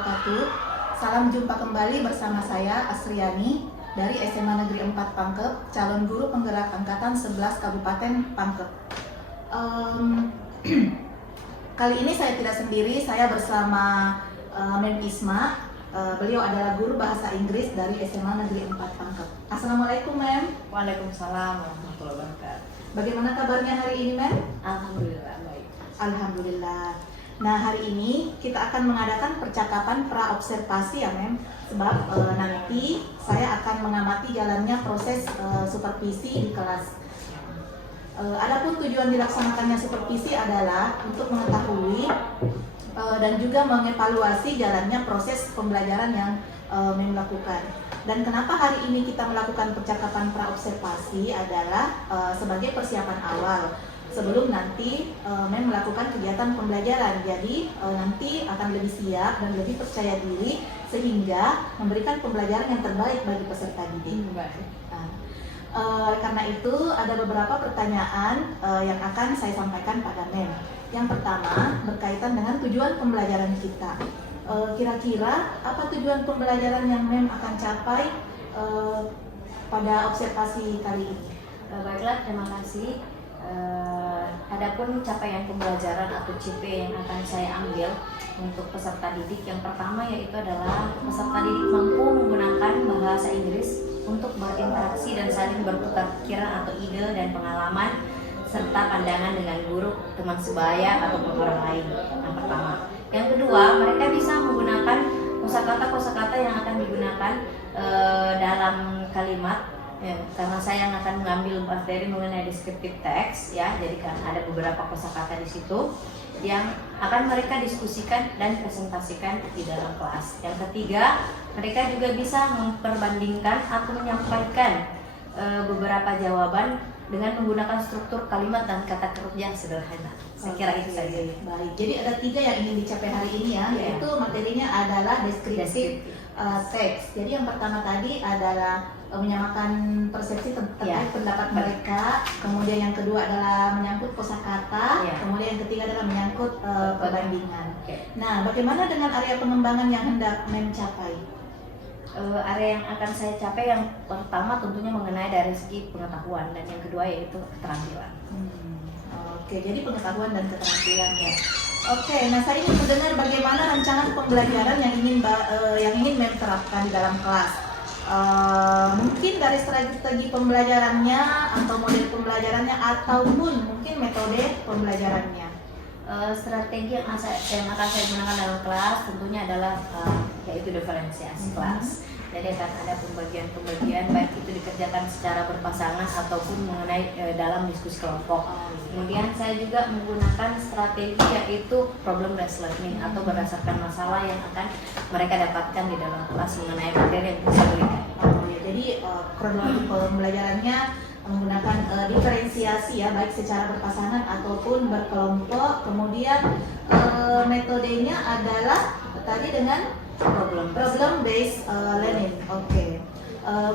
wabarakatuh. Salam jumpa kembali bersama saya Asriani dari SMA Negeri 4 Pangkep, calon guru penggerak angkatan 11 Kabupaten Pangkep. Kali ini saya tidak sendiri, saya bersama Mem Isma. Beliau adalah guru bahasa Inggris dari SMA Negeri 4 Pangkep. Assalamualaikum Mem. Waalaikumsalam warahmatullahi wabarakatuh. Bagaimana kabarnya hari ini Mem? Alhamdulillah baik. Alhamdulillah. Nah, hari ini kita akan mengadakan percakapan pra-observasi ya Mem. Sebab nanti saya akan mengamati jalannya proses supervisi di kelas. Adapun tujuan dilaksanakannya supervisi adalah untuk mengetahui dan juga mengevaluasi jalannya proses pembelajaran yang Mem lakukan. Dan kenapa hari ini kita melakukan percakapan pra-observasi adalah sebagai persiapan awal sebelum nanti Mem melakukan kegiatan pembelajaran. Jadi nanti akan lebih siap dan lebih percaya diri sehingga memberikan pembelajaran yang terbaik bagi peserta didik. Karena itu ada beberapa pertanyaan yang akan saya sampaikan pada Mem. Yang pertama berkaitan dengan tujuan pembelajaran kita. Kira-kira apa tujuan pembelajaran yang Mem akan capai pada observasi kali ini? Baiklah, terima kasih. Adapun capaian pembelajaran atau CP yang akan saya ambil untuk peserta didik, yang pertama yaitu adalah peserta didik mampu menggunakan bahasa Inggris untuk berinteraksi dan saling bertukar pikiran atau ide dan pengalaman serta pandangan dengan guru, teman sebaya ataupun orang lain. Yang pertama. Yang kedua, mereka bisa menggunakan kosakata-kosakata yang akan digunakan dalam kalimat. Ya, karena saya yang akan mengambil materi mengenai descriptive text, ya, jadi kan ada beberapa kosakata di situ yang akan mereka diskusikan dan presentasikan di dalam kelas. Yang ketiga, mereka juga bisa memperbandingkan atau menyampaikan beberapa jawaban dengan menggunakan struktur kalimat dan kata kerja sederhana. Saya kira itu saja. Baik, jadi ada 3 yang ingin dicapai hari ini ya, yaitu materinya adalah descriptive text. Jadi yang pertama tadi adalah menyamakan persepsi terkait pendapat mereka, kemudian yang kedua adalah menyangkut kosakata, kemudian yang ketiga adalah menyangkut perbandingan. Nah, bagaimana dengan area pengembangan yang hendak mencapai? Area yang akan saya capai yang pertama tentunya mengenai dari segi pengetahuan, dan yang kedua yaitu keterampilan. Oke, jadi pengetahuan dan keterampilan ya. Oke, nah saya ingin mendengar bagaimana rancangan pembelajaran yang ingin Mem terapkan di dalam kelas. Mungkin dari strategi pembelajarannya atau model pembelajarannya ataupun mungkin metode pembelajarannya. Strategi yang akan saya gunakan dalam kelas tentunya adalah yaitu diferensiasi kelas. Jadi akan ada pembagian baik itu dikerjakan secara berpasangan ataupun mengenai dalam diskusi kelompok. Kemudian saya juga menggunakan strategi yaitu problem based learning atau berdasarkan masalah yang akan mereka dapatkan di dalam kelas mengenai materi yang bisa diberikan. Jadi kronologi pembelajarannya menggunakan diferensiasi ya, baik secara berpasangan ataupun berkelompok. Kemudian metodenya adalah tadi dengan problem based learning. Oke.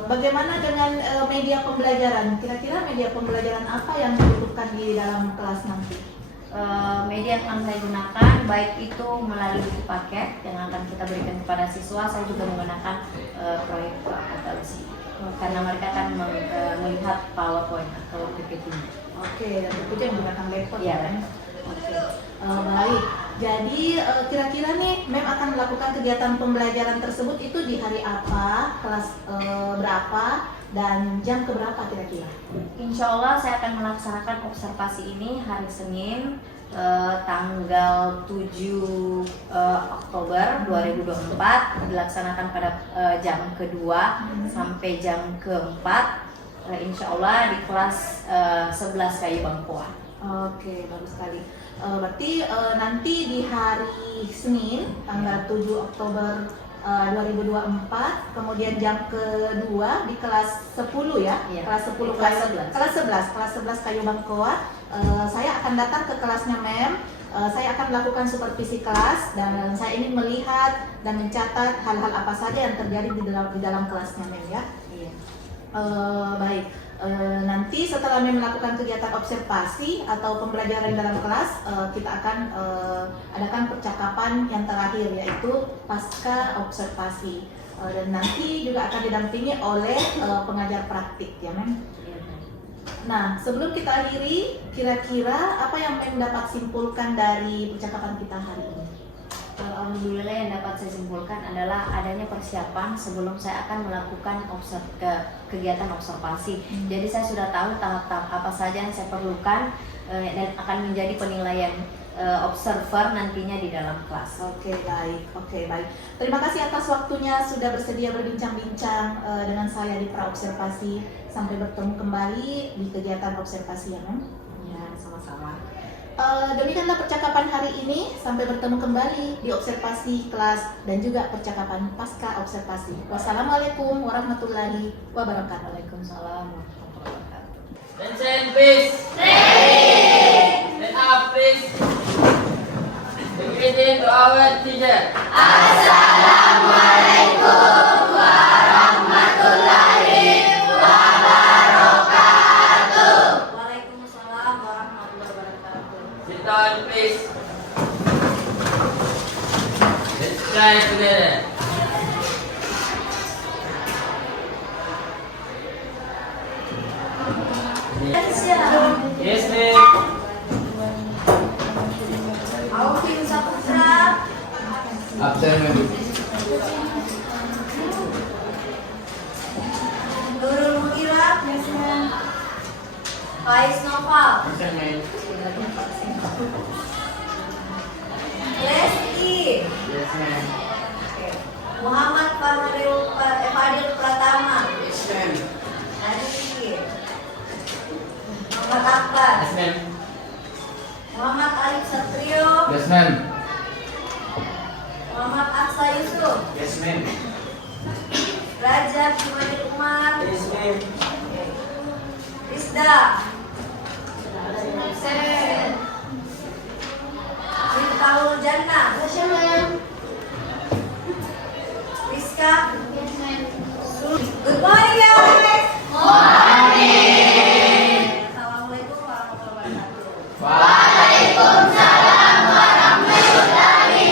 Bagaimana dengan media pembelajaran? Kira-kira media pembelajaran apa yang dibutuhkan di dalam kelas nanti? Media yang akan saya gunakan baik itu melalui buku paket yang akan kita berikan kepada siswa. Saya juga menggunakan proyektor atau LCD karena mereka akan melihat PowerPoint atau PPT-nya. Oke, dan tentunya menggunakan laptop ya. Oke. Baik. Jadi kira-kira nih Mem akan melakukan kegiatan pembelajaran tersebut itu di hari apa, kelas berapa, dan jam keberapa kira-kira? Insya Allah saya akan melaksanakan observasi ini hari Senin tanggal 7 Oktober 2024, dilaksanakan pada jam kedua sampai jam keempat, insya Allah di kelas 11 Kayu Bangkoan. Oke, bagus sekali. Berarti nanti di hari Senin tanggal 7 Oktober 2024, kemudian jam kedua di kelas 10 ya, kelas 10 kelas 11 Kayu Bangkoa. Saya akan datang ke kelasnya Mem. Saya akan melakukan supervisi kelas dan saya ingin melihat dan mencatat hal-hal apa saja yang terjadi di dalam kelasnya Mem ya. Iya. Baik. Nanti setelah melakukan kegiatan observasi atau pembelajaran dalam kelas, kita akan adakan percakapan yang terakhir, yaitu pasca observasi. Dan nanti juga akan didampingi oleh pengajar praktik, ya Mem. Nah, sebelum kita akhiri, kira-kira apa yang Mem dapat simpulkan dari percakapan kita hari ini? Alhamdulillah, yang dapat saya simpulkan adalah adanya persiapan sebelum saya akan melakukan kegiatan observasi. Jadi saya sudah tahu tahap-tahap apa saja yang saya perlukan dan akan menjadi penilaian observer nantinya di dalam kelas. Oke, baik. Terima kasih atas waktunya sudah bersedia berbincang-bincang dengan saya di praobservasi. Sampai bertemu kembali di kegiatan observasi, ya Mem. Ya, sama-sama. Demikianlah percakapan hari ini. Sampai bertemu kembali di observasi kelas dan juga percakapan pasca observasi. Wassalamualaikum warahmatullahi wabarakatuh. Waalaikumsalam warahmatullahi wabarakatuh. Attention please. Stand up please. Begin to our teacher. Waalaikumsalam warahmatullahi wabarakatuh. Sit down please. Let's try together. Yes, ma'am. Alvin Saputra, Absent, ma'am. Nurul Mugira, Faiz Noval, Absent, ma'am. Lesti, Yes, ma'am. Muhammad Fadil Pratama, Yes, ma'am. Nadi, Muhammad Akbar, Yes, ma'am. Muhammad Arif Satrio, Yes, ma'am. Muhammad Aksa Yusuf, Yes, ma'am. Raja Jumadil Umar, Yes, ma'am. Rizda, Ritaul Jannah, Rizka, Good morning guys. Assalamualaikum warahmatullahi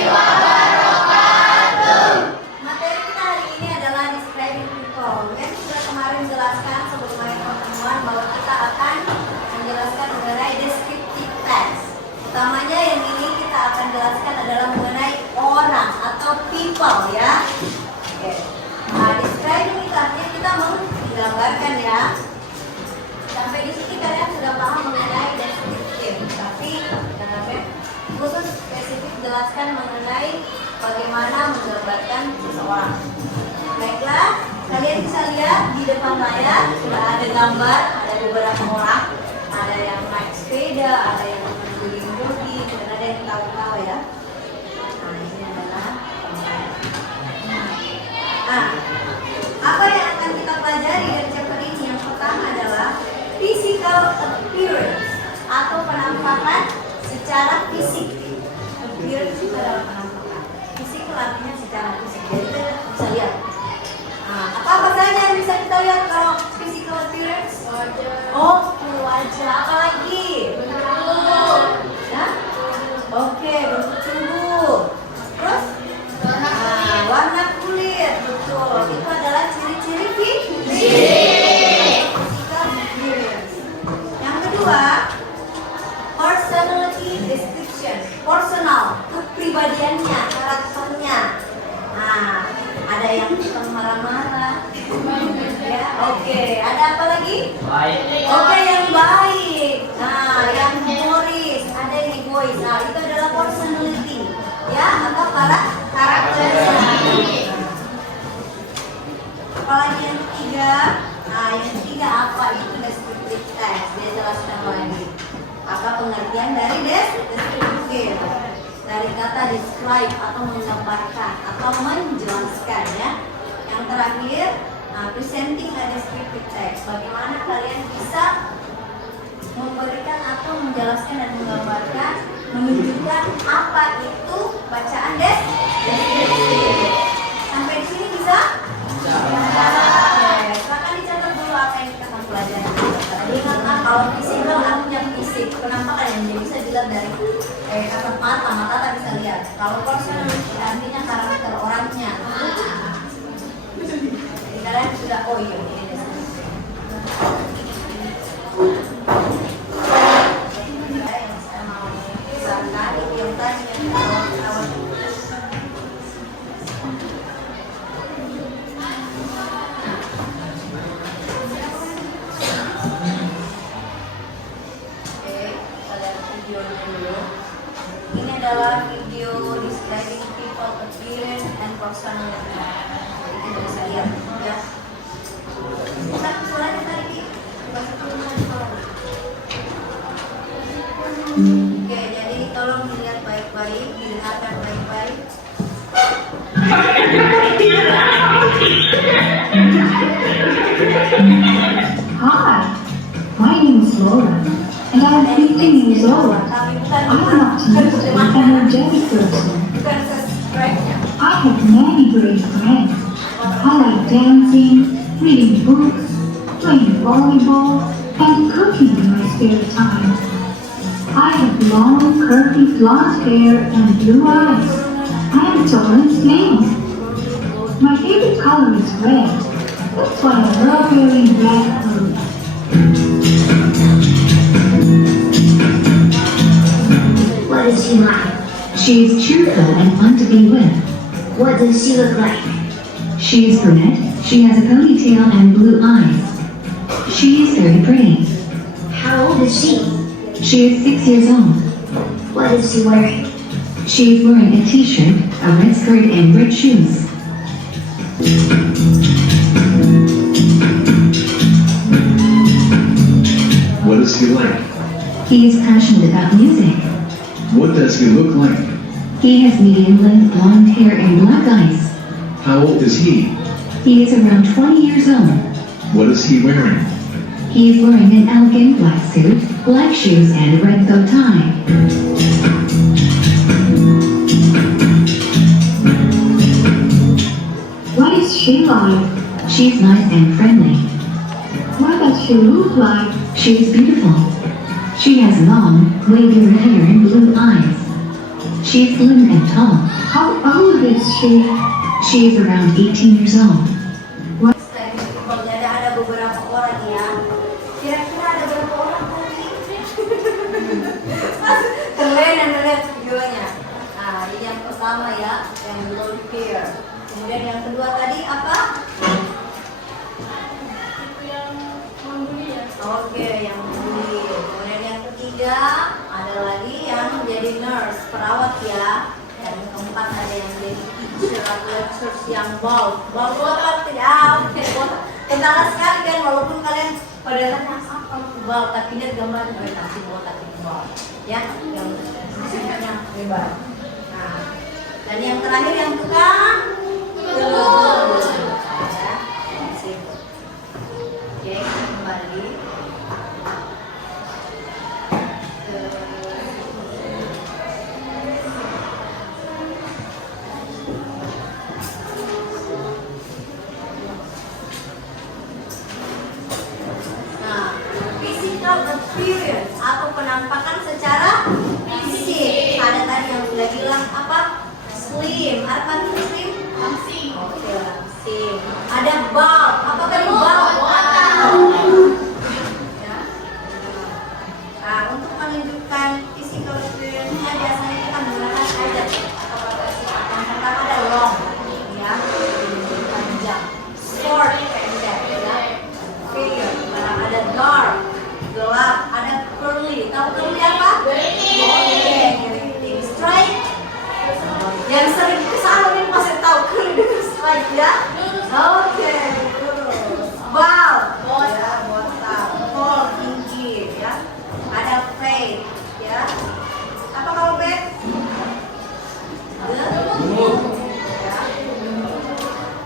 wabarakatuh. Materi kita hari ini adalah describing people. Yang sudah kemarin jelaskan sebelum main pertemuan bahwa kita akan menjelaskan mengenai descriptive text. Utamanya yang ini kita akan jelaskan adalah mengenai orang atau people, ya. Oke. Nah, describing itu artinya kita menggambarkan, ya. Sampai di sini kalian sudah paham mengenai descriptive, tapi khusus spesifik jelaskan mengenai bagaimana menggambarkan seseorang. Baiklah, kalian bisa lihat di depan layar sudah ada gambar, ada beberapa orang, ada yang naik sepeda, ada yang mengguling bodi, dan ada yang tahu-tahu, ya. Nah, ini adalah gambar. Nah, apa yang akan kita pelajari dari chapter ini? Yang pertama adalah physical appearance atau penampakan secara fisik. Appearance itu adalah penampakan. Physical artinya secara fisik. Jadi kita bisa lihat. Nah, apa saja yang bisa kita lihat kalau physical appearance? Oh, wajah. Apa lagi? Bentuk. Ya? Oke, bentuk tubuh. Terus? Warna kulit. Betul. Itu adalah ciri-ciri physical appearance. Yang kedua, personality description. Personal, kepribadiannya, karakternya. Nah, ada yang suka marah-marah. Ya, oke. Ada apa lagi? Baik. Oke, yang baik. Nah, yang humoris, ada yang egois. Nah, itu adalah personality. Ya, atau karakternya. Apalagi yang ketiga? Nah, yang ketiga apa? Itu descriptive text. Dia jelaskan lagi. Apa pengertian dari descriptive? Dari kata describe atau menggambarkan atau menjelaskan, ya. Yang terakhir, presenting a descriptive text. Bagaimana kalian bisa memberikan atau menjelaskan dan menggambarkan, menunjukkan apa itu bacaan descriptive. Sampai di sini bisa? Silakan dicatat dulu apa yang kita akan pelajari. Itu bisa lihat ya. Satu suaranya tadi di Oke, jadi tolong dilihat baik-baik, didengarkan baik-baik. Hi, my name is Laura, and I'm 15 years old. Tapi I'm bukan an optimistic and energetic person. bukan subscribe-nya. I have many great friends. I like dancing, reading books, playing volleyball, and cooking in my spare time. I have long, curly blonde hair and blue eyes. I am tall and slim. My favorite color is red. That's why I love wearing red clothes. What is she like? She is cheerful and fun to be with. What does she look like? She is brunette, she has a ponytail and blue eyes. She is very pretty. How old is she? She is 6 years old. What is she wearing? She is wearing a t-shirt, a red skirt and red shoes. What is he like? He is passionate about music. What does he look like? He has medium-length blonde hair and black eyes. How old is he? He is around 20 years old. What is he wearing? He is wearing an elegant black suit, black shoes and a red bow tie. What is she like? She's nice and friendly. What does she look like? She is beautiful. She has long, wavy hair and blue eyes. She is slim and tall. How old is she? She is around 18 years old. Jadi ada beberapa orang ya. Kira-kira ada berapa orang tadi? Keren yang melihat videonya. Nah, ini yang pertama ya, yang blonde hair. Kemudian yang kedua tadi apa? Oke, yang bully. Kemudian yang ketiga ada lagi yang jadi nurse, perawat ya. Dan yang keempat ada yang jadi teacher atau lecturers yang bald. Bald botak tidak? Oke, botak. Kenalan sekali kan, walaupun kalian pada tanya apa bald, tapi lihat gambar gue kasih botak itu bald. Ya, yang singkatnya lebar. Nah, dan yang terakhir yang tukang telur. Ya, di situ. Oke, kembali. Nah, physical appearance atau penampakan secara fisik. Ada tadi yang sudah bilang apa? Slim. Apa itu slim? Langsing. Oke, langsing. Ada bald. Apa tadi bald? Ya. Nah, untuk menunjukkan physical appearance-nya biasanya kita menggunakan adat atau profesi. Yang pertama ada long, ya, panjang. Short, pendek, ya. Fair, barang ada dark, gelap, ada curly. Tahu curly apa? Keriting. Straight. Yang sering kesalahan ini pasti tahu curly dengan straight ya. Oke, lurus. Bald, ya, botak. Tall, tinggi, ya. Ada fade, ya. Apa kalau fade? Gemuk. Ya.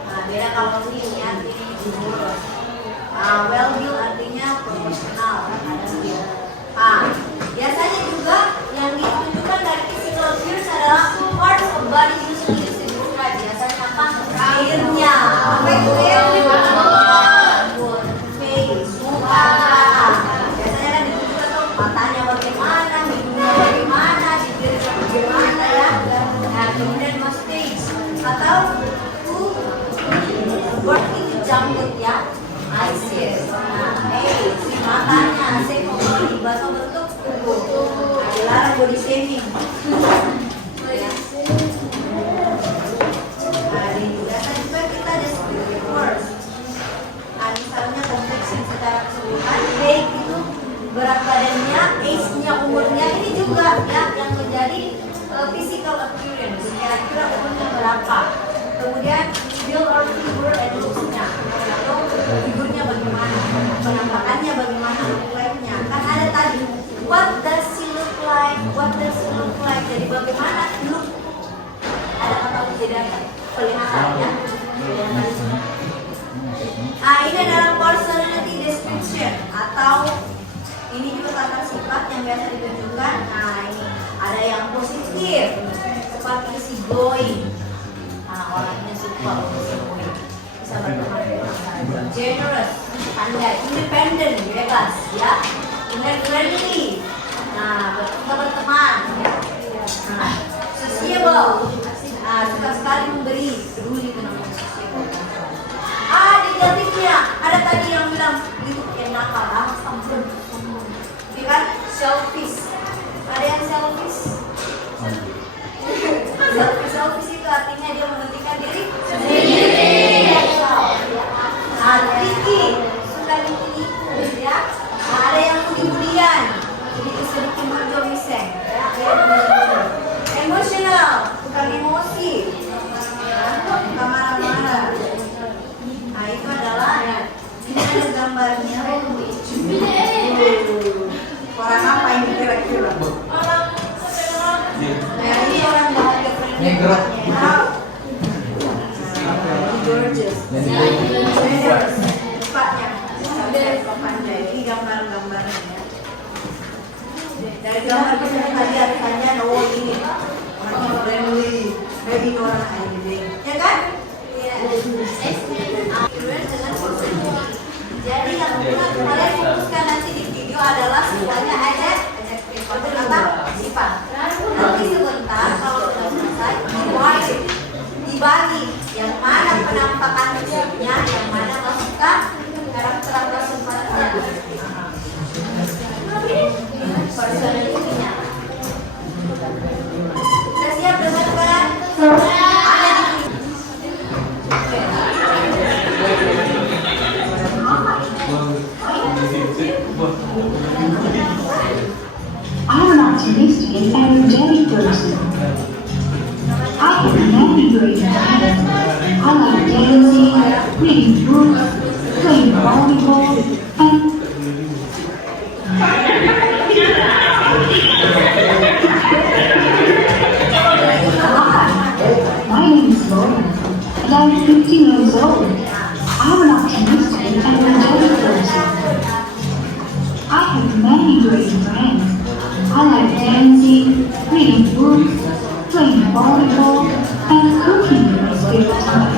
Nah, beda kalau tinggi ya, tinggi lurus. Nah, well built artinya proporsional, ada skill. Nah, biasanya juga yang ditunjukkan dari physical appearance adalah parts of body usually used to describe. Biasanya apa? Airnya. Apa itu air? Face, muka. Biasanya kan ditunjukkan tuh matanya bagaimana, hidungnya bagaimana, bibirnya bagaimana ya. Nah, kemudian mas stage atau word itu jambut ya. Isis, nah, si matanya, si kalau dibaca bentuk tubuh, dilarang body shaming. Ya. Nah, di biasa juga kita ada sebagai words. Nah, misalnya complexion secara keseluruhan, height itu berat badannya, age-nya, umurnya, ini juga ya yang menjadi physical appearance. Kira-kira umurnya berapa? Kemudian her figure and looks-nya. Atau figurnya bagaimana, penampakannya bagaimana, look-nya. Kan ada tadi, what does she look like, what does she look like. Jadi bagaimana look, ada kata tidak kelihatan ya. Nah ini adalah personality description atau ini juga kata sifat yang biasa ditunjukkan. Nah ini ada yang positif seperti si going. Nah orangnya suka untuk going, bisa berteman dengan orang lain. Generous, pandai, independent, bebas, ya. Kemudian friendly, nah suka berteman. Nah, sociable, nah suka sekali memberi, peduli dengan sociable. Negatifnya ada tadi yang bilang itu yang nakal, sombong, ya kan? Selfish. Ada yang selfish. Selfish itu artinya dia mementingkan diri sendiri. Nah, picky, suka nipu, ya. Nah, ada yang budi-budian, jadi sedikit berjomiseng, ya. Emotional, suka emosi, suka marah-marah. Nah itu adalah ya, ini ada gambarnya. Orang apa ini kira-kira? Ya ini orang bahagia Negro. Gorgeous. Generous. Sifatnya pandai. Ini gambar-gambarnya. Dari gambar kita lihat saja, oh ini orangnya friendly, maybe orang aja, ya kan? Jadi yang kalian fokuskan nanti di video adalah sifatnya adjective atau kata sifat. Nanti sebentar kalau sudah selesai dibagi yang mana penampakan fisiknya, yang mana masukkan karakter atau sifatnya. Personality-nya. Sudah siap dengarkan? I'm an optimistic and energetic person. I have many great friends. I like dancing, reading books, playing volleyball, and Hi, my name is Lauren, and I'm 15 years old. I'm an optimistic and energetic person. I have many great friends. I like dancing, reading books, playing volleyball, and cooking in my spare time.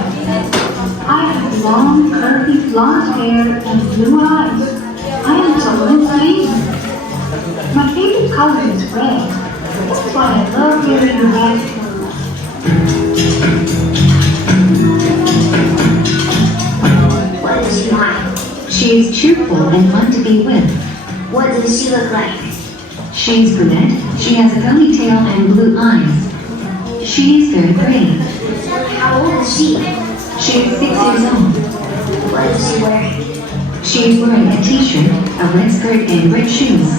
I have long, curly blonde hair and blue eyes. I am tall and slim. My favorite color is red. That's why I love wearing red clothes. What is she like? She is cheerful and fun to be with. What does she look like? She's brunette, she has a ponytail and blue eyes. She is very pretty. How old is she? She is 6 years old. What is she wearing? She is wearing a t-shirt, a red skirt and red shoes.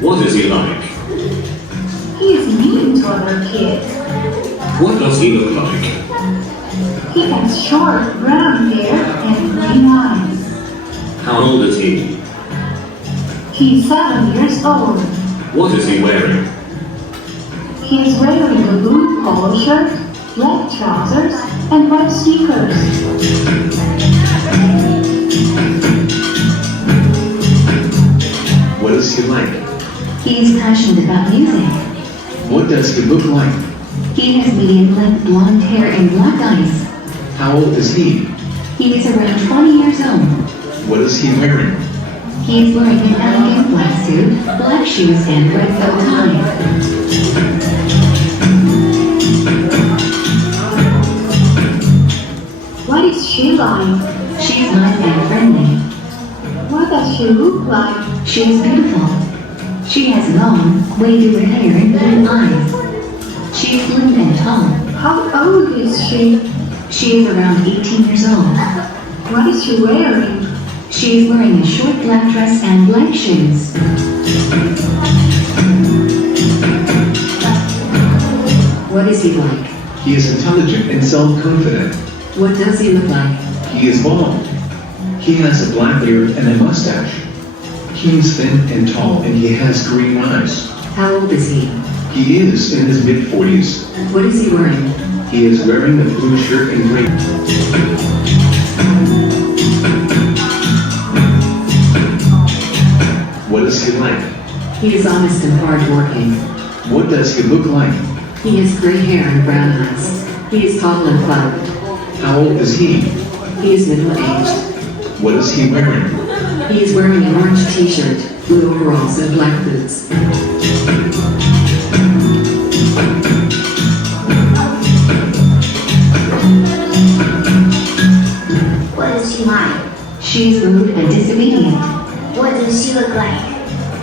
What is he like? He is mean to other kids. What does he look like? He has short brown hair and green eyes. How old is he? He is 7 years old. What is he wearing? He is wearing a blue polo shirt, black trousers, and white sneakers. What is he like? He is passionate about music. What does he look like? He has medium length blonde hair and black eyes. How old is he? He is around 20 years old. What is he wearing? He is wearing an elegant black suit, black shoes, and red bow tie. What is she like? She is nice and friendly. What does she look like? She is beautiful. She has long, wavy red hair and blue eyes. She is slim and tall. How old is she? She is around 18 years old. What is she wearing? She is wearing a short black dress and black shoes. What is he like? He is intelligent and self-confident. What does he look like? He is bald. He has a black beard and a mustache. He is thin and tall and he has green eyes. How old is he? He is in his mid-40s. What is he wearing? He is wearing a blue shirt and gray. What is he like? He is honest and hardworking. What does he look like? He has gray hair and brown eyes. He is tall and plump. How old is he? He is middle-aged. What is he wearing? He is wearing an orange t-shirt, blue overalls, and black boots. What is she like? She is rude and disobedient. What does she look like?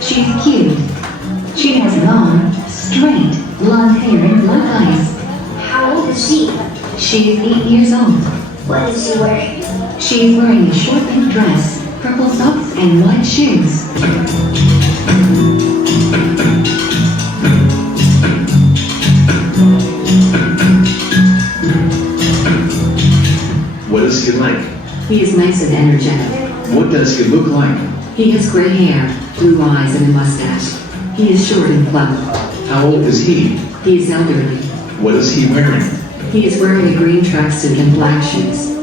She's cute. She has long, straight, blonde hair and black eyes. How old is she? She is 8 years old. What is she wearing? She is wearing a short pink dress, purple socks, and white shoes. What is he like? He is nice and energetic. What does he look like? He has gray hair, blue eyes, and a mustache. He is short and plump. How old is he? He is elderly. What is he wearing? He is wearing a green tracksuit and black shoes.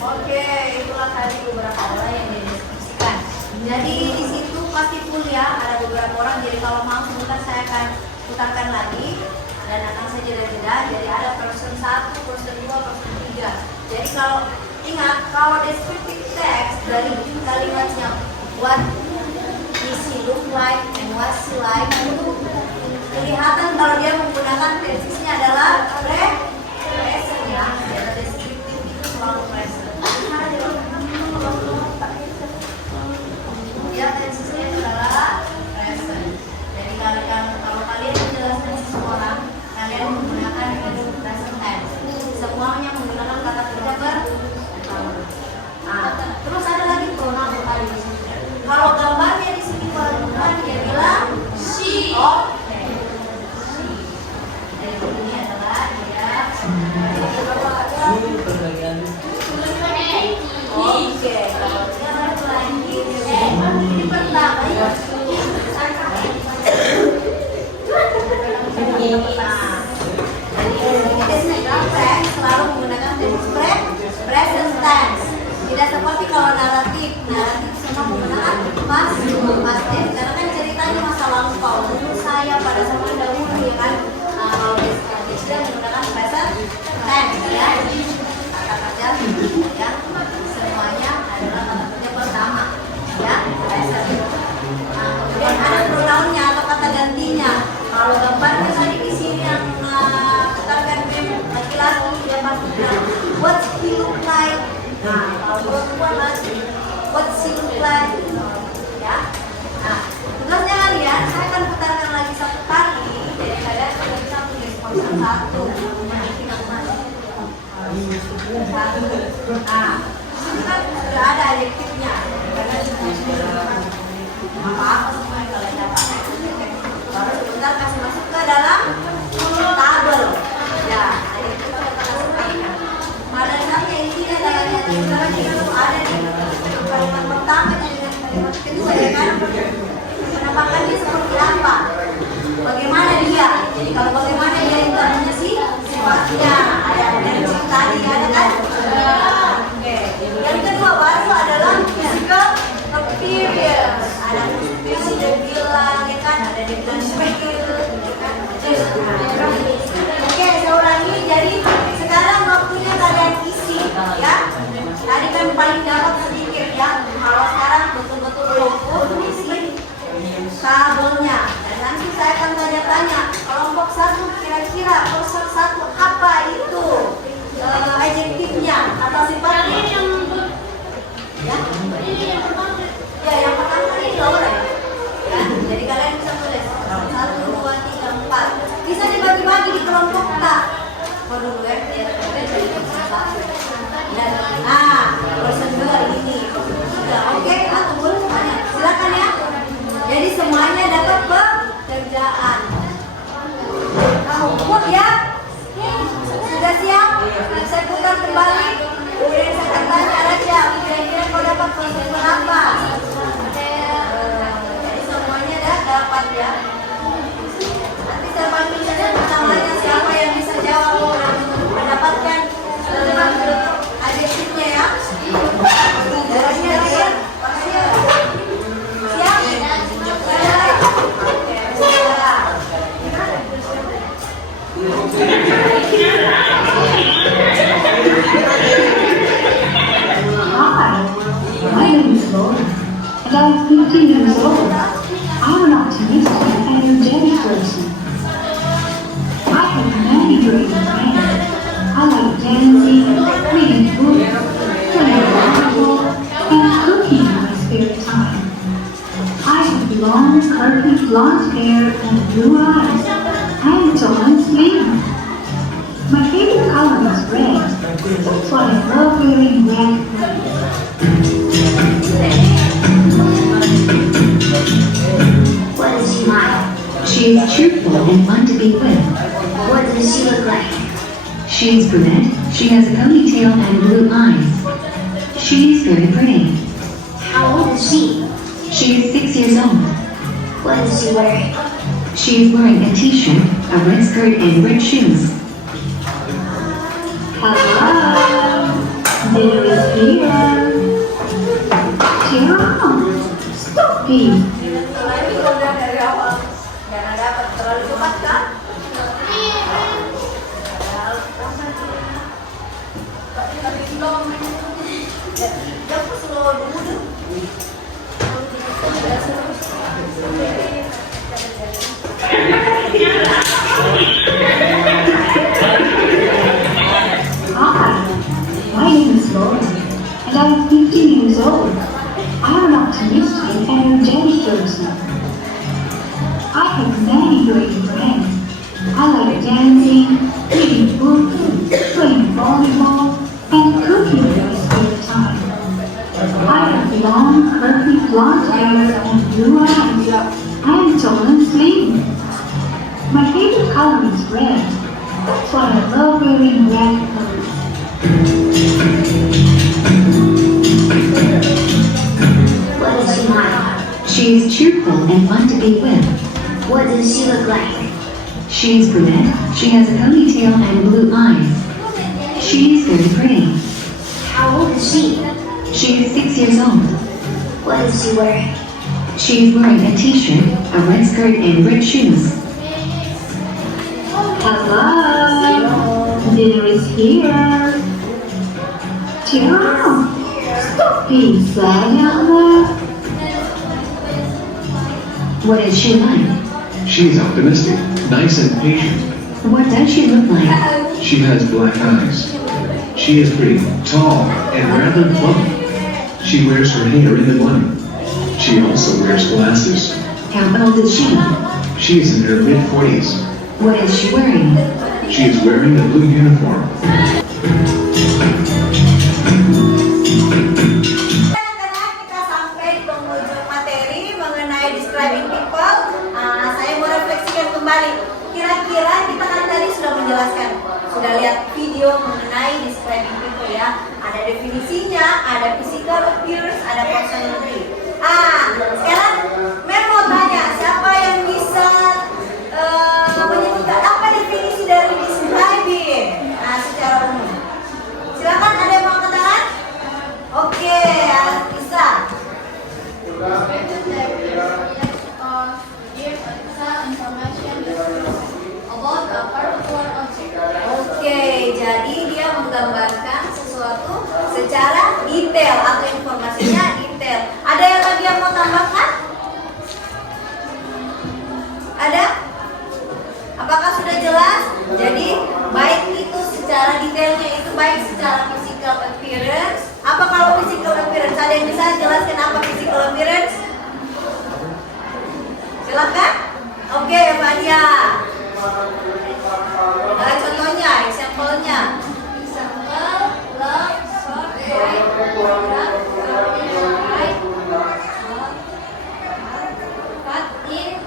Oke, itulah tadi beberapa orang yang didiskusikan. Jadi di situ pasti kuliah ada beberapa orang. Jadi kalau mau sebentar saya akan putarkan lagi dan akan saya jeda-jeda. Jadi ada person 1, person 2, person 3. Jadi kalau ingat kalau descriptive text dari kalimatnya what is he look like and what she like itu kelihatan kalau dia menggunakan tensisnya adalah present ya. Jadi descriptive itu selalu present. Ya tensisnya itu adalah present. Jadi kalau kalian menjelaskan seseorang, kalian menggunakan present tense. Semuanya menggunakan kata kerja terus ada lagi pronoun tadi. Kalau gambarnya di sini bukan dia bilang she. Oke. She. Jadi ini adalah dia. Oke. Kalau dia lagi ini pertama ya. Selalu menggunakan present tense. Tidak seperti kalau naratif semua menggunakan past tense. Karena kan ceritanya masa lampau. Dulu saya pada zaman dahulu ya kan, kalau sudah menggunakan present tense ya. Kata kerja ya semuanya adalah kata kerja pertama ya present. Kemudian ada pronounnya atau kata gantinya. Kalau gambarnya tadi di sini yang putarkan laki-laki dia pasti bilang what he look like. Nah, kalau perempuan lagi what she look like ya. Nah, tugasnya kalian saya akan putarkan lagi satu kali. Jadi kalian bisa tulis konsep satu. Nah, ini kan sudah ada adjektifnya. Apa-apa semua yang kalian dapat. Baru sebentar kasih masuk ke dalam tabel. Ya, adjektif kita kasih mainkan. Pada dasarnya intinya adalah sekarang kita tuh ada di kalimat pertama dan kalimat kedua ya kan. Penampakannya seperti apa? Bagaimana dia? Jadi kalau bagaimana dia itu artinya sifatnya. Ada energi tadi ada kan? Oke. Yang kedua baru adalah physical appearance. Ada yang sudah bilang ya kan, ada yang bilang skill ya kan. Oke, saya ulangi. Jadi sekarang waktunya kalian isi ya. Tadi kan paling dapat sedikit ya. Kalau sekarang betul-betul fokus isi tabelnya. Dan nanti saya akan tanya-tanya kelompok 1 kira-kira kelompok 1 apa itu adjektifnya atau sifatnya. Ya. Ya, yang pertama ini loh ya. Jadi kalian bisa tulis 1, 2, 3, 4. Bisa dibagi-bagi di kelompok tak. Mau dulu ya. Nah, person 2 ini. Sudah oke, atur semuanya. Silakan ya. Jadi semuanya dapat pekerjaan. Kamu kuat ya? 15 years old. I'm an optimistic and energetic person. I have many great friends. I like dancing, reading books, playing volleyball, and cooking in my spare time. I have long, curly blonde hair and blue eyes. I am tall and slim. My favorite color is red. That's why I love wearing red clothes. What is she like? She is cheerful and fun to be with. What does she look like? She is brunette. She has a ponytail and blue eyes. She is very pretty. How old is she? She is 6 years old. What is she wearing? She is wearing a t-shirt, a red skirt, and red shoes. Hello, dinner is here. Tiara, stop being. Hi, my name is Laura, and I'm 15 years old. I'm an optimistic and energetic person. I have many great friends. I like dancing, reading books, playing volleyball, and cooking in my spare time. I have long, curly blonde hair and blue eyes. I am tall and slim. My favorite color is red. That's why I love wearing red clothes. What is she like? She is cheerful and fun to be with. What does she look like? She is brunette. She has a ponytail and blue eyes. She is very pretty. How old is she? She is 6 years old. What is she wearing? She is wearing a t-shirt, a red skirt, and red shoes. Hello, dinner is here. Tiara, stop being sad out there. What is she like? She is optimistic, nice and patient. What does she look like? She has black eyes. She is pretty, tall, and rather plump. She wears her hair in a bun. She also wears glasses. How old is she? She is in her mid-40s. What is she wearing? She is wearing a blue uniform. Kita sampai di penghujung materi mengenai describing people. Saya mau refleksikan kembali. Kira-kira kita kan tadi sudah menjelaskan, sudah lihat video mengenai describing people ya. Ada definisinya, ada physical appearance, ada personality. Sekarang Mem mau tanya, siapa yang bisa menyebutkan apa definisi dari describing? Secara umum. Silakan, ada yang mau angkat tangan? Oke, bisa. Oke, jadi dia menggambarkan sesuatu secara detail atau informasinya detail. Ada yang lagi yang mau tambahkan? Ada? Apakah sudah jelas? Jadi baik itu secara detailnya itu baik secara physical appearance. Apa kalau physical appearance? Ada yang bisa jelaskan apa physical appearance? Silakan. Oke, Fadia. Contohnya, example-nya. Example, long, short, height, cut in,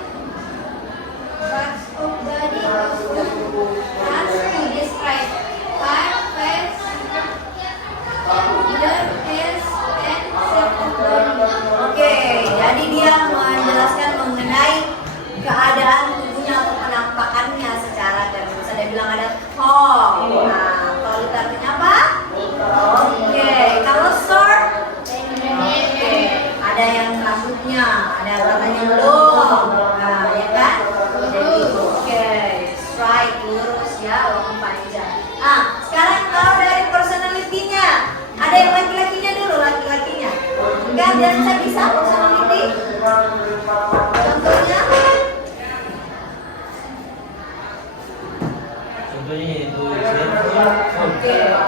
parts of body, hands to describe, height, face, ear, ears, and shape of body. Oke, jadi dia menjelaskan mengenai keadaan tubuhnya atau penampakannya secara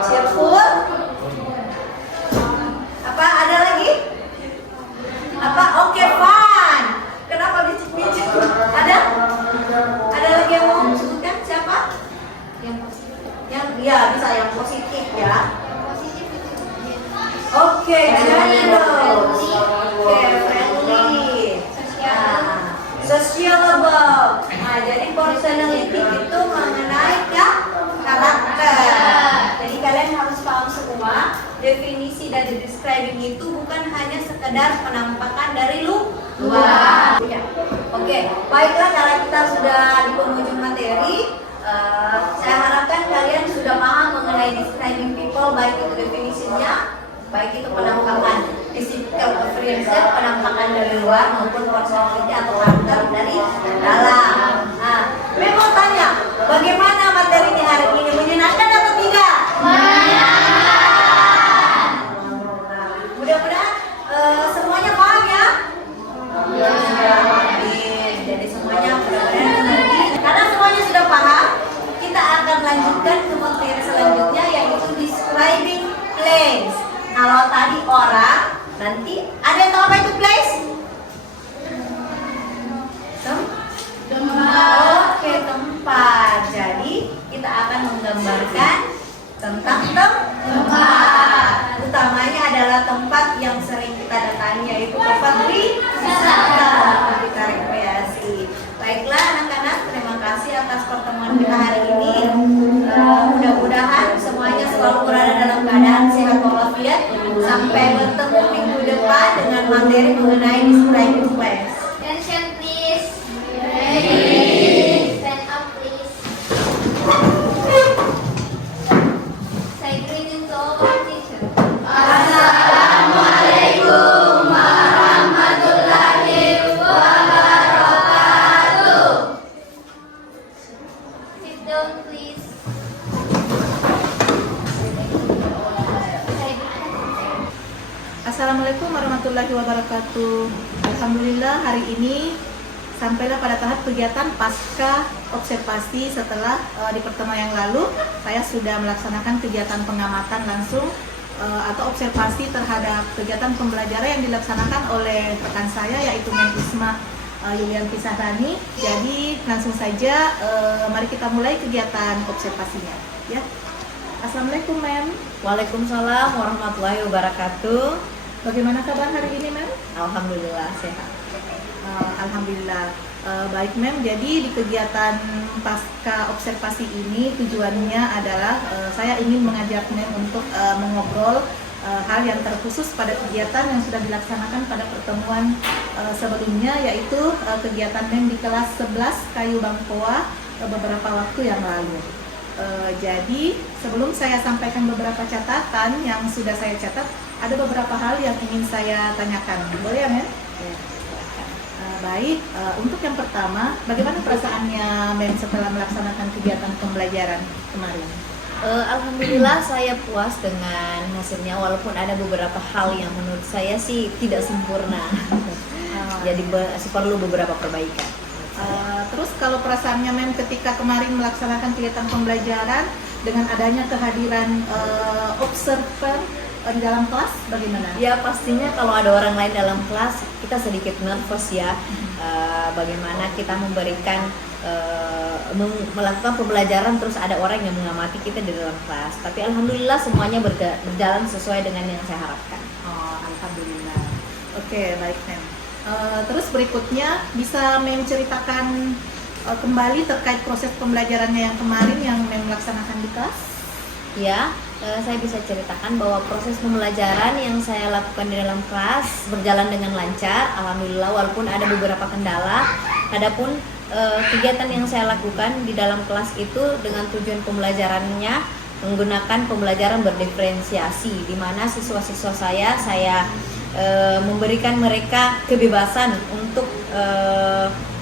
cheerful. Apa ada lagi? Apa? Oke, fun. Kenapa bicik-bicik? Ada? Ada lagi yang mau sebutkan? Siapa? Yang ya bisa yang positif ya. Oke, generous. Oke, friendly. Nah, sociable. Nah, jadi personality itu mengenai karakter. Jadi kalian harus paham semua definisi dari describing itu bukan hanya sekedar penampakan dari luar. Ya. Oke, baiklah kalau kita sudah di penghujung materi, saya harapkan kalian sudah paham mengenai describing people, baik itu definisinya, baik itu penampakan physical appearance, penampakan dari luar maupun personality atau karakter dari dalam. Nah, saya mau tanya, bagaimana materinya hari ini, menyenangkan atau tidak? Mudah-mudahan semuanya paham ya. Amin. Jadi semuanya mudah-mudahan mengerti. Karena semuanya sudah paham, kita akan lanjutkan ke materi selanjutnya yaitu describing place. Kalau tadi orang, nanti ada yang tahu apa itu place? Tempat. Oke, tempat. Jadi kita akan menggambarkan tentang tempat. Utamanya adalah tempat yang sering kita datangi, yaitu tempat wisata, kita rekreasi. Baiklah anak-anak, terima kasih atas pertemuan kita hari ini. Mudah-mudahan semuanya selalu berada dalam keadaan sehat walafiat. Sampai bertemu minggu depan dengan materi mengenai describing place. Attention please. Ready. Stand up please. Say greeting to our teacher. Assalamualaikum warahmatullahi wabarakatuh. Sit down please. Assalamualaikum warahmatullahi wabarakatuh. Alhamdulillah hari ini sampailah pada tahap kegiatan pasca observasi setelah di pertemuan yang lalu saya sudah melaksanakan kegiatan pengamatan langsung atau observasi terhadap kegiatan pembelajaran yang dilaksanakan oleh rekan saya yaitu Isma Yulianti Sahrani. Jadi langsung saja mari kita mulai kegiatan observasinya ya. Assalamualaikum Mem. Waalaikumsalam warahmatullahi wabarakatuh. Bagaimana kabar hari ini Mem? Alhamdulillah sehat. Alhamdulillah. Baik Mem, jadi di kegiatan pasca observasi ini tujuannya adalah saya ingin mengajak Mem untuk mengobrol hal yang terkhusus pada kegiatan yang sudah dilaksanakan pada pertemuan sebelumnya, yaitu kegiatan Mem di kelas 11 Kayu Bangkoa beberapa waktu yang lalu. Jadi sebelum saya sampaikan beberapa catatan yang sudah saya catat, ada beberapa hal yang ingin saya tanyakan. Boleh ya Mem? Ya. Baik, untuk yang pertama, bagaimana perasaannya Mem setelah melaksanakan kegiatan pembelajaran kemarin? Alhamdulillah saya puas dengan hasilnya, walaupun ada beberapa hal yang menurut saya sih tidak sempurna. Jadi perlu beberapa perbaikan. Terus kalau perasaannya Mem ketika kemarin melaksanakan kegiatan pembelajaran dengan adanya kehadiran observer di dalam kelas, bagaimana? Ya pastinya kalau ada orang lain dalam kelas kita sedikit nervous ya. Bagaimana kita memberikan melakukan pembelajaran terus ada orang yang mengamati kita di dalam kelas. Tapi alhamdulillah semuanya berjalan sesuai dengan yang saya harapkan. Oh, alhamdulillah. Oke, baik Mem. Terus berikutnya bisa Mem ceritakan kembali terkait proses pembelajarannya yang kemarin yang Mem laksanakan di kelas? Ya, saya bisa ceritakan bahwa proses pembelajaran yang saya lakukan di dalam kelas berjalan dengan lancar, alhamdulillah, walaupun ada beberapa kendala. Adapun kegiatan yang saya lakukan di dalam kelas itu dengan tujuan pembelajarannya menggunakan pembelajaran berdiferensiasi, di mana siswa-siswa saya memberikan mereka kebebasan untuk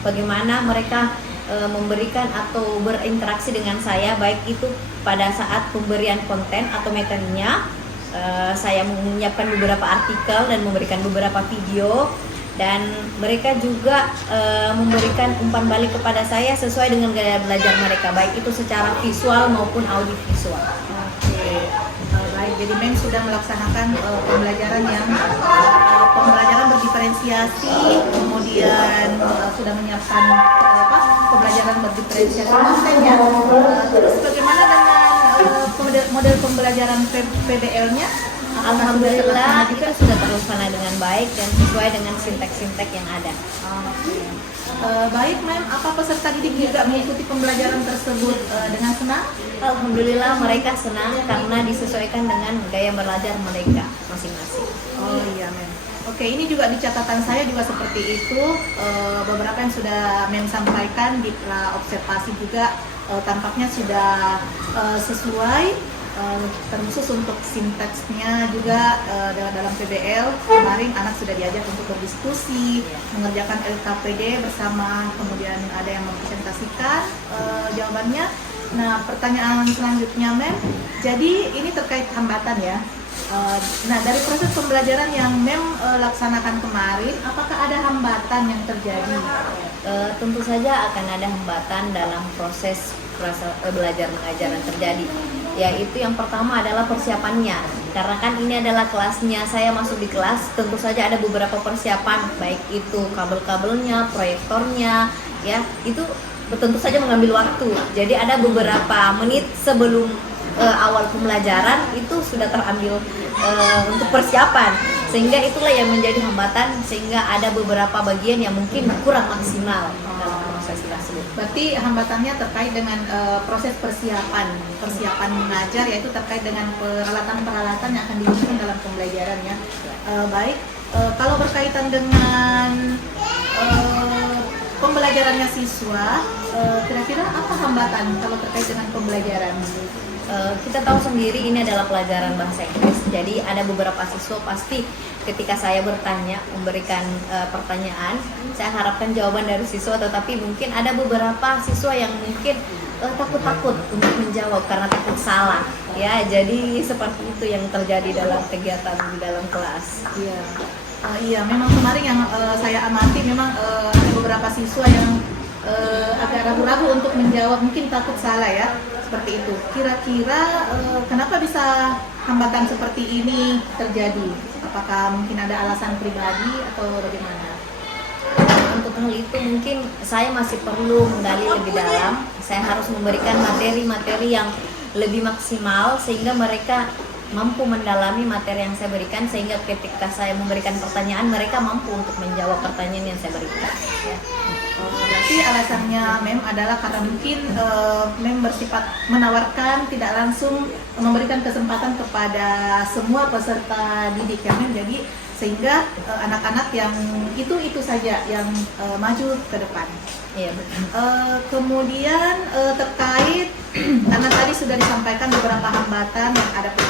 bagaimana mereka memberikan atau berinteraksi dengan saya, baik itu pada saat pemberian konten atau materinya. Saya menyiapkan beberapa artikel dan memberikan beberapa video, dan mereka juga memberikan umpan balik kepada saya sesuai dengan gaya belajar mereka, baik itu secara visual maupun audiovisual. Oke, Oke, baik. Jadi Mem sudah melaksanakan pembelajaran yang pembelajaran berdiferensiasi, kemudian sudah menyiapkan pembelajaran berdiferensiasi konten ya. Terus bagaimana dengan model pembelajaran PBL-nya? Alhamdulillah kita sudah terlaksana dengan baik dan sesuai dengan sintek-sintek yang ada. Baik Mem, apa peserta didik juga mengikuti pembelajaran tersebut dengan senang? Alhamdulillah mereka senang karena disesuaikan dengan gaya belajar mereka masing-masing. Oh iya Mem. Oke, ini juga di catatan saya juga seperti itu. Beberapa yang sudah Mem sampaikan di observasi juga tampaknya sudah sesuai. Terkhusus untuk sinteksnya juga dalam PBL kemarin anak sudah diajak untuk berdiskusi, mengerjakan LKPD bersama, kemudian ada yang mempresentasikan jawabannya. Nah, pertanyaan selanjutnya Mem, jadi ini terkait hambatan ya. Nah, dari proses pembelajaran yang Mem laksanakan kemarin, apakah ada hambatan yang terjadi? Tentu saja akan ada hambatan dalam proses belajar mengajar yang terjadi. Yaitu yang pertama adalah persiapannya. Karena kan ini adalah kelasnya, saya masuk di kelas, tentu saja ada beberapa persiapan, baik itu kabel-kabelnya, proyektornya, ya itu tentu saja mengambil waktu. Jadi ada beberapa menit sebelum awal pembelajaran itu sudah terambil untuk persiapan, sehingga itulah yang menjadi hambatan, sehingga ada beberapa bagian yang mungkin kurang maksimal dalam proses tersebut. Berarti hambatannya terkait dengan proses persiapan mengajar, yaitu terkait dengan peralatan-peralatan yang akan digunakan dalam pembelajaran ya. Baik, kalau berkaitan dengan pembelajarannya siswa, kira-kira apa hambatan kalau terkait dengan pembelajaran? Kita tahu sendiri ini adalah pelajaran bahasa Inggris, jadi ada beberapa siswa pasti ketika saya bertanya, memberikan pertanyaan, saya harapkan jawaban dari siswa, tetapi mungkin ada beberapa siswa yang mungkin takut-takut untuk menjawab karena takut salah, ya. Jadi seperti itu yang terjadi dalam kegiatan di dalam kelas. Iya. Iya, memang kemarin yang saya amati memang ada beberapa siswa yang agak ragu-ragu untuk menjawab, mungkin takut salah ya, seperti itu. Kira-kira kenapa bisa hambatan seperti ini terjadi? Apakah mungkin ada alasan pribadi atau bagaimana? Untuk hal itu mungkin saya masih perlu menggali lebih dalam. Saya harus memberikan materi-materi yang lebih maksimal sehingga mereka mampu mendalami materi yang saya berikan, sehingga ketika saya memberikan pertanyaan mereka mampu untuk menjawab pertanyaan yang saya berikan ya. Berarti alasannya Mem adalah karena mungkin Mem bersifat menawarkan, tidak langsung memberikan kesempatan kepada semua peserta didik ya Mem, jadi sehingga anak-anak yang itu saja yang maju ke depan. Iya betul. Kemudian terkait karena tadi sudah disampaikan beberapa hambatan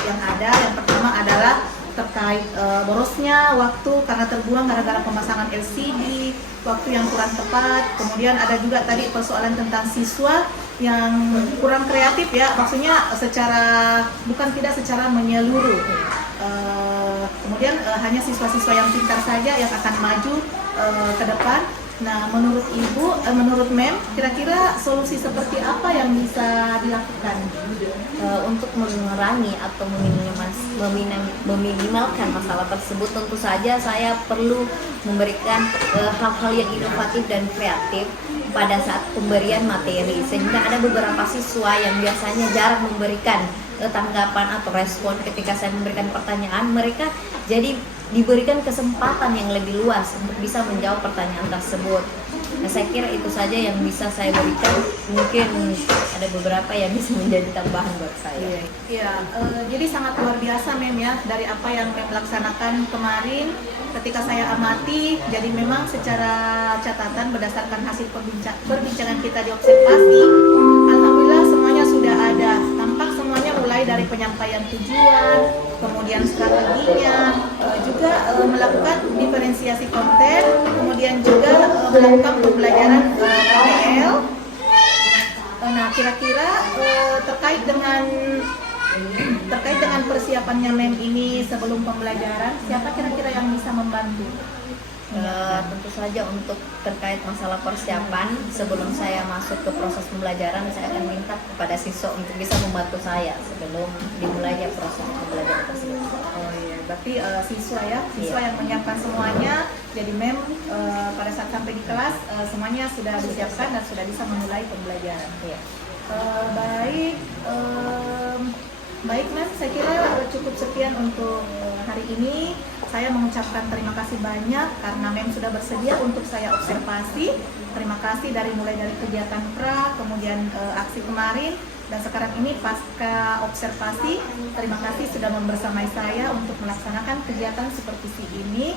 yang ada. Yang pertama adalah terkait borosnya waktu karena terbuang gara-gara pemasangan LCD, waktu yang kurang tepat. Kemudian ada juga tadi persoalan tentang siswa yang kurang kreatif ya, maksudnya bukan secara menyeluruh. Kemudian hanya siswa-siswa yang pintar saja yang akan maju ke depan. Nah, menurut Ibu, menurut Mem, kira-kira solusi seperti apa yang bisa dilakukan? Untuk mengurangi atau meminimalkan masalah tersebut, tentu saja saya perlu memberikan hal-hal yang inovatif dan kreatif pada saat pemberian materi, sehingga ada beberapa siswa yang biasanya jarang memberikan tanggapan atau respon ketika saya memberikan pertanyaan, mereka jadi diberikan kesempatan yang lebih luas untuk bisa menjawab pertanyaan tersebut. Nah, saya kira itu saja yang bisa saya berikan. Mungkin ada beberapa yang bisa menjadi tambahan buat saya. Iya, jadi sangat luar biasa Mem ya, dari apa yang Mem laksanakan kemarin ketika saya amati. Jadi memang secara catatan berdasarkan hasil perbincangan kita di observasi, alhamdulillah semuanya sudah ada. Tampak semuanya mulai dari penyampaian tujuan, kemudian strateginya, juga melakukan diferensiasi konten, kemudian juga melakukan pembelajaran PBL. Nah, kira-kira terkait dengan persiapannya Mem ini sebelum pembelajaran, siapa kira-kira yang bisa membantu? Tentu saja untuk terkait masalah persiapan sebelum saya masuk ke proses pembelajaran, saya akan minta kepada siswa untuk bisa membantu saya sebelum dimulainya proses pembelajaran tersebut. Oh iya, berarti siswa yang menyiapkan semuanya. Jadi pada saat sampai di kelas semuanya sudah disiapkan dan sudah bisa memulai pembelajaran. Iya. Baik Mem, saya kira cukup sekian untuk hari ini. Saya mengucapkan terima kasih banyak karena Mem sudah bersedia untuk saya observasi. Terima kasih mulai dari kegiatan pra, kemudian aksi kemarin, dan sekarang ini pasca observasi. Terima kasih sudah membersamai saya untuk melaksanakan kegiatan supervisi ini.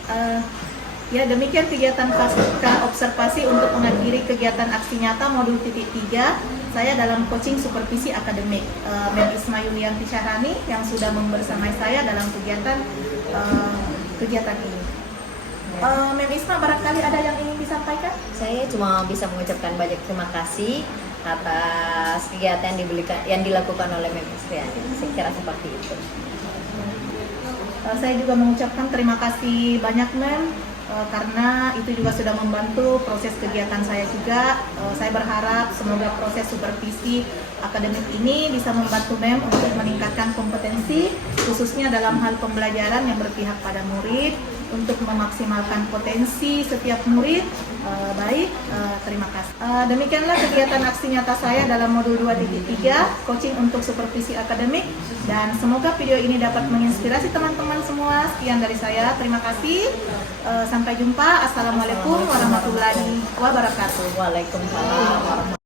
Ya, demikian kegiatan pasca observasi untuk mengakhiri kegiatan aksi nyata modul titik 3. Saya dalam coaching supervisi akademik. Mem Isma Yulianti Syahrani yang sudah membersamai saya dalam kegiatan ini. Mem Isma, barangkali ada yang ingin disampaikan? Saya cuma bisa mengucapkan banyak terima kasih atas kegiatan yang dilakukan oleh Mem Istriani. Saya kira seperti itu. Saya juga mengucapkan terima kasih banyak Mem, karena itu juga sudah membantu proses kegiatan saya juga. Saya berharap semoga proses supervisi akademik ini bisa membantu Mem untuk meningkatkan kompetensi, khususnya dalam hal pembelajaran yang berpihak pada murid, untuk memaksimalkan potensi setiap murid. Terima kasih. Demikianlah kegiatan aksi nyata saya dalam modul 2.3, coaching untuk supervisi akademik, dan semoga video ini dapat menginspirasi teman-teman semua. Sekian dari saya, terima kasih. Sampai jumpa. Assalamualaikum warahmatullahi wabarakatuh. Waalaikumsalam warahmatullahi wabarakatuh.